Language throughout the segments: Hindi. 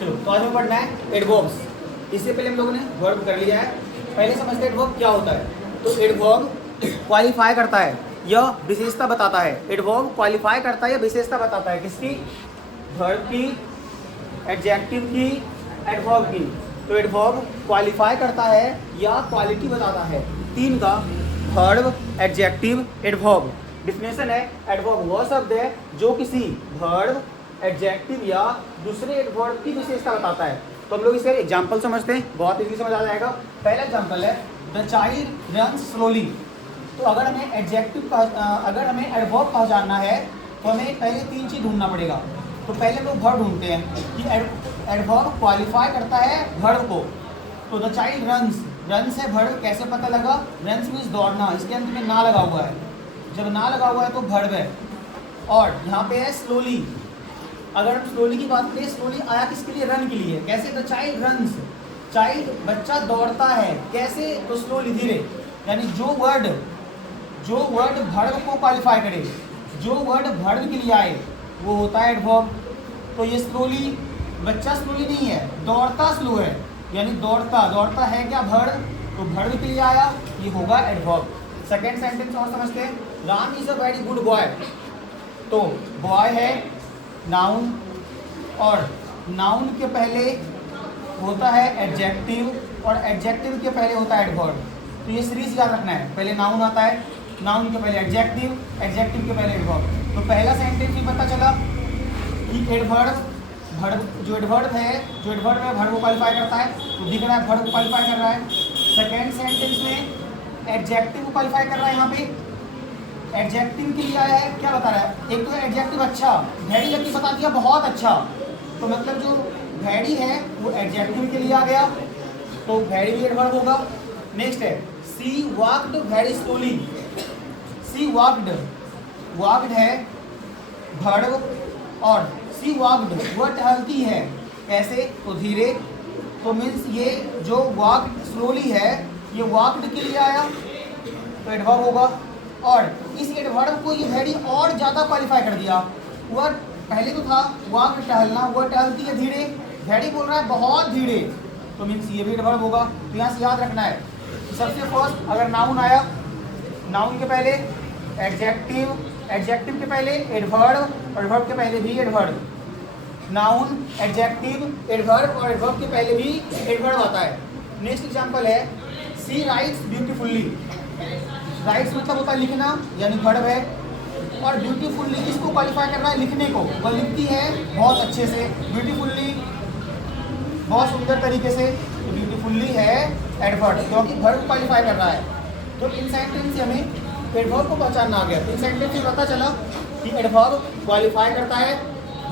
चलो तो आज हमें पढ़ना है एडवर्ब्स। इससे पहले हम लोगों ने वर्ब कर लिया है। पहले समझते हैं एडवर्ब क्या होता है। तो एडवर्ब क्वालिफाई करता है या विशेषता बताता है। एडवर्ब क्वालिफाई करता है या विशेषता बताता है किसकी? वर्ब की, एडजेक्टिव की, एडवर्ब की। तो एडवर्ब क्वालिफाई करता है या क्वालिटी बताता है। तीन का वर्ब, एडजेक्टिव, एडवर्ब। डिफिनेशन है एडवर्ब वह शब्द है जो किसी वर्ब, एडजेक्टिव या दूसरे एडवर्ब की विशेषता बताता है। तो हम लोग इसके एग्जाम्पल समझते हैं, बहुत इजीली समझ आ जाएगा। पहला एग्जाम्पल है द चाइल्ड रन्स स्लोली। तो अगर हमें अगर हमें एडवर्ब पहचानना है तो हमें पहले तीन चीज़ ढूंढना पड़ेगा। तो पहले हम लोग वर्ब ढूंढते हैं कि एडवर्ब क्वालिफाई करता है वर्ब को। तो द चाइल्ड रन्स है वर्ब, कैसे पता लगा? रन्स मीन्स दौड़ना, इसके अंत में ना लगा हुआ है। जब ना लगा हुआ है तो वर्ब है। और यहाँ पे है स्लोली। अगर हम स्लोली की बात करें, स्लोली आया किसके लिए? रन के लिए। कैसे? द चाइल्ड रन्स, चाइल्ड बच्चा दौड़ता है। कैसे? तो स्लोली, धीरे। यानी जो वर्ड वर्ब को क्वालिफाई करे, जो वर्ड वर्ब के लिए आए वो होता है एडवर्ब। तो ये स्लोली, बच्चा स्लोली नहीं है, दौड़ता स्लो है। यानी दौड़ता है क्या? वर्ब, तो वर्ब के लिए आया, ये होगा एडवर्ब। सेकेंड सेंटेंस और समझते हैं। Ram is a very good boy. तो बॉय है नाउन, और नाउन के पहले होता है एडजेक्टिव, और एडजेक्टिव के पहले होता है एडवर्ब। तो ये सीरीज याद रखना है, पहले नाउन आता है, नाउन के पहले एडजेक्टिव, एडजेक्टिव के पहले एडवर्ब। तो पहला सेंटेंस भी पता चला कि एडवर्ब जो एडवर्ब है वर्ब को क्वालिफाई करता है। तो दिख रहा है वर्ब को क्वालिफाई कर रहा है। सेकेंड सेंटेंस में एडजेक्टिव को क्वालिफाई कर रहा है। यहाँ पे एडजेक्टिव के लिए आया है, क्या बता रहा है? एक तो है एडजेक्टिव अच्छा, भेड़ी लकी बता दिया बहुत अच्छा, तो मतलब जो भेड़ी है वो एडजेक्टिव के लिए आ गया, तो भेड़ी भी एडवर्ब होगा। नेक्स्ट है सी वॉक्ड वेरी स्लोली। सी वॉक्ड है वर्ब, और सी वॉक्ड वह टहलती है। कैसे? तो धीरे। तो मीन्स ये जो वॉक्ड स्लोली है ये वॉक्ड के लिए आया, तो एडवर्ब होगा। और इस एडवर्ब को ये भेड़ी और ज़्यादा क्वालिफाई कर दिया। वह पहले तो था वॉक टहलना, वह टहलती है धीरे, भेड़ी बोल रहा है बहुत धीरे, तो मीन्स ये भी एडवर्ब होगा। तो यहाँ से याद रखना है कि सबसे फर्स्ट अगर नाउन आया, नाउन के पहले एडजेक्टिव, एडजेक्टिव के पहले एडवर्ब, और एडवर्ब के पहले भी एडवर्ब। नाउन, एडजेक्टिव, एडवर्ब, और एडवर्ब के पहले भी एडवर्ब आता है। नेक्स्ट एग्जांपल है सी राइट्स ब्यूटीफुल्ली। राइट्स मतलब होता है लिखना, यानी वर्ब है, और ब्यूटीफुल्ली किसको क्वालिफाई कर रहा है? लिखने को। वह लिखती है बहुत अच्छे से, ब्यूटीफुल्ली बहुत सुंदर तरीके से, तो ब्यूटीफुल्ली है एडवर्ब, क्योंकि वर्ब क्वालिफाई कर रहा है। तो इन सेंटेंस से हमें एडवर्ब को पहचानना आ गया। इन सेंटेंस से पता चला कि एडवर्ब क्वालिफाई करता है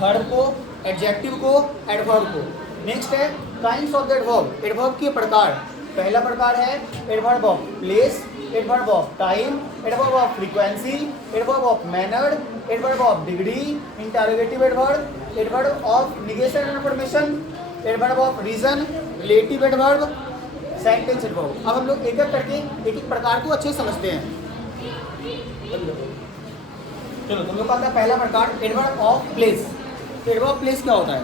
वर्ब को, एडजेक्टिव को, एडवर्ब को। नेक्स्ट है kinds of the adverb. Adverb के प्रकार। पहला प्रकार है adverb of place, adverb of time, adverb of frequency, adverb of manner, adverb of degree, interrogative adverb, adverb of negation and affirmation, adverb of reason, relative adverb, sentence adverb. अब हम लोग एक एक करके एक एक प्रकार को अच्छे समझते हैं। चलो तुम लोग का पहला प्रकार adverb of place. Adverb of place क्या होता है?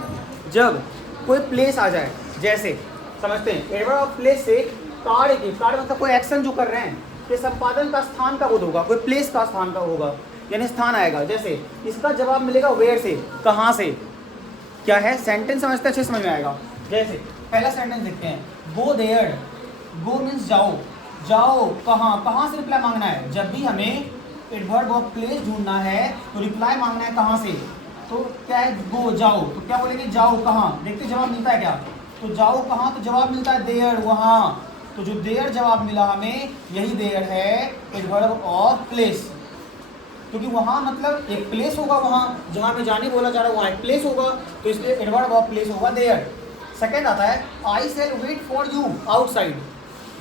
जब कोई प्लेस आ जाए, जैसे समझते हैं एडवर्ब ऑफ प्लेस से कार्य मतलब कोई एक्शन जो कर रहे हैं कि संपादन का स्थान का बोध होगा, कोई प्लेस का स्थान का होगा, यानी स्थान आएगा। जैसे इसका जवाब मिलेगा वेयर से, कहाँ से, क्या है? सेंटेंस समझते अच्छे समझ में आएगा। जैसे पहला सेंटेंस देखते हैं, गो देयर। गो मीन्स जाओ, जाओ कहाँ, कहाँ से रिप्लाई मांगना है। जब भी हमें एडवर्ब ऑफ प्लेस ढूंढना है तो रिप्लाई मांगना है कहाँ से, तो क्या है? गो, जाओ। तो क्या बोलेंगे? जाओ कहाँ। देखते जवाब मिलता है क्या? तो जाओ कहाँ, तो जवाब मिलता है देयर, वहाँ। तो जो देयर जवाब मिला हमें, यही देयर है एडवर्ब ऑफ प्लेस, क्योंकि वहाँ मतलब एक प्लेस होगा, वहाँ जहाँ पे जाने बोला जा रहा है वहाँ एक प्लेस होगा, तो इसलिए एडवर्ब ऑफ प्लेस होगा देयर। सेकेंड आता है I shall wait for you outside.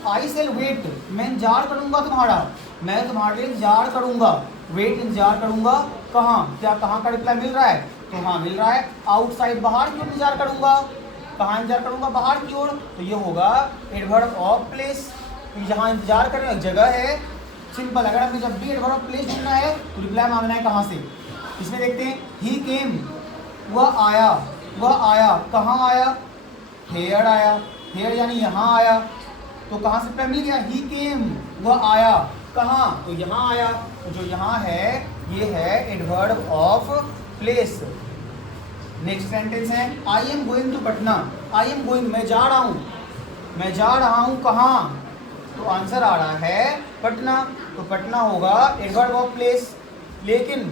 I shall wait, मैं इंतजार करूँगा तुम्हारा, मैं तुम्हारे लिए इंतजार करूँगा। वेट इंतजार करूँगा कहाँ, क्या कहाँ का रिप्लाई मिल रहा है? तो हाँ मिल रहा है आउटसाइड, बाहर क्यों इंतजार करूँगा, कहाँ इंतजार करूँगा? बाहर की ओर। तो ये होगा एडवर्ब ऑफ प्लेस, जहाँ इंतजार करने एक जगह है। सिंपल, अगर हमें जब भी एडवर्ब ऑफ प्लेस ढूंढना है तो रिप्लाई मांगना है कहाँ से। इसमें देखते हैं ही केम, वह आया, वह आया, कहाँ आया, हेयर आया, हेयर यानी यहाँ आया, तो कहाँ से रिप्लाई मिल गया, ही केम, वह आया, कहाँ, तो यहाँ आया, तो जो यहाँ है ये है adverb of place. Next sentence है I am going to Patna, I am going मैं जा रहा हूँ, मैं जा रहा हूँ कहाँ, तो आंसर आ रहा है पटना, तो पटना होगा एडवर्ब ऑफ प्लेस। लेकिन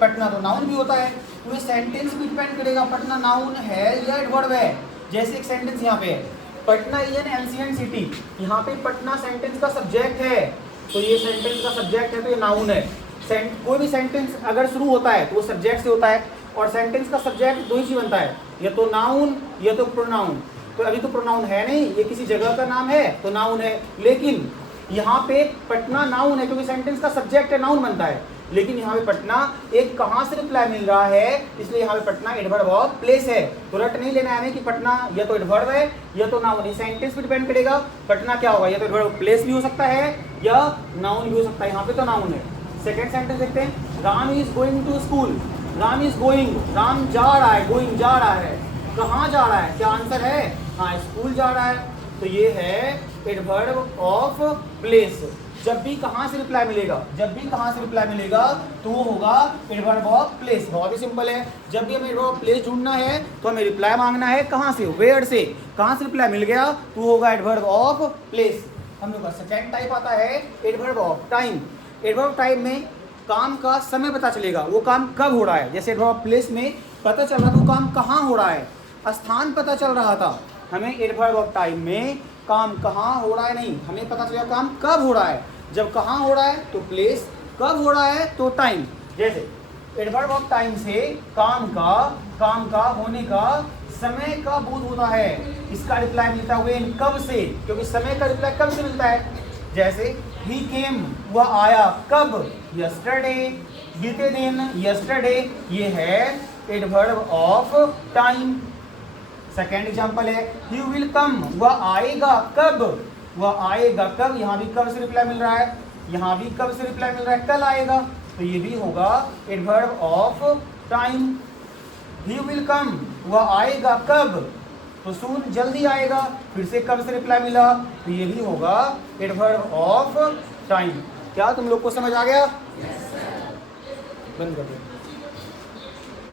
पटना तो नाउन भी होता है, तो ये सेंटेंस भी डिपेंड करेगा पटना नाउन है या एडवर्ब है। जैसे एक सेंटेंस यहाँ पे है, Patna is an ancient city, यहाँ पे पटना सेंटेंस का सब्जेक्ट है, तो ये सेंटेंस का सब्जेक्ट है तो ये नाउन है। कोई भी सेंटेंस अगर शुरू होता है तो वो सब्जेक्ट से होता है, और सेंटेंस का सब्जेक्ट दो ही चीज बनता है, या तो नाउन या तो प्रोनाउन। तो अभी तो प्रोनाउन है नहीं, ये किसी जगह का नाम है तो नाउन है, लेकिन यहाँ पे पटना नाउन है क्योंकि सेंटेंस का सब्जेक्ट है, नाउन बनता है। लेकिन यहाँ पे पटना एक कहाँ से रिप्लाई मिल रहा है, इसलिए यहाँ पे पटना एडवर्ब ऑफ प्लेस है। तो रट नहीं लेना है हमें कि पटना या तो एडवर्ब है या तो नाउन, ये सेंटेंस पे डिपेंड करेगा पटना क्या होगा, या तो एडवर्ब ऑफ प्लेस भी हो सकता है या नाउन भी हो सकता है। यहाँ पे तो नाउन है। सेकेंड सेंटेंस देखते हैं, Ram is going to school, Ram is going, Ram जा रहा है, गोइंग जा रहा है, कहाँ जा रहा है, क्या आंसर है, हाँ स्कूल जा रहा है, तो ये है एडवर्ब ऑफ प्लेस। जब भी कहाँ से रिप्लाई मिलेगा, जब भी कहाँ से रिप्लाई मिलेगा तो वो होगा एडवर्ब ऑफ प्लेस। बहुत ही सिंपल है, जब भी हमें एडवर्ब ऑफ प्लेस ढूंढना है तो हमें रिप्लाई मांगना है कहाँ से, वेयर से, कहाँ से रिप्लाई मिल गया तो वो होगा एडवर्ब ऑफ प्लेस। हम लोग का सेकेंड टाइप आता है adverb of time. Adverb of time में काम का समय पता चलेगा, वो काम कब हो रहा है। जैसे एडवर्ब ऑफ प्लेस में पता चल रहा था वो काम कहाँ हो रहा है, स्थान पता चल रहा था। हमें एडवर्ब ऑफ टाइम में काम कहाँ हो रहा है नहीं, हमें पता चलेगा काम कब हो रहा है। जब कहाँ हो रहा है तो प्लेस, कब हो रहा है तो टाइम। जैसे एडवर्ब ऑफ टाइम से काम का होने का समय का बोध होता है। इसका रिप्लाई मिलता है व्हेन, कब से, क्योंकि समय का रिप्लाई कब से मिलता है। जैसे ही केम, वह आया, कब, यस्टरडे, बीते दिन, यस्टरडे, ये है adverb of time. Second example है ही विल कम, वह आएगा कब, वह आएगा कब, यहाँ भी कब से रिप्लाई मिल रहा है, यहाँ भी कब से रिप्लाई मिल रहा है, कल आएगा, तो ये भी होगा adverb of time. He will come, वह आएगा कब, तो सून, जल्दी आएगा, फिर से कब से रिप्लाई मिला, तो ये भी होगा एडवर्ब ऑफ टाइम। क्या तुम लोग को समझ आ गया? बंद कर दो।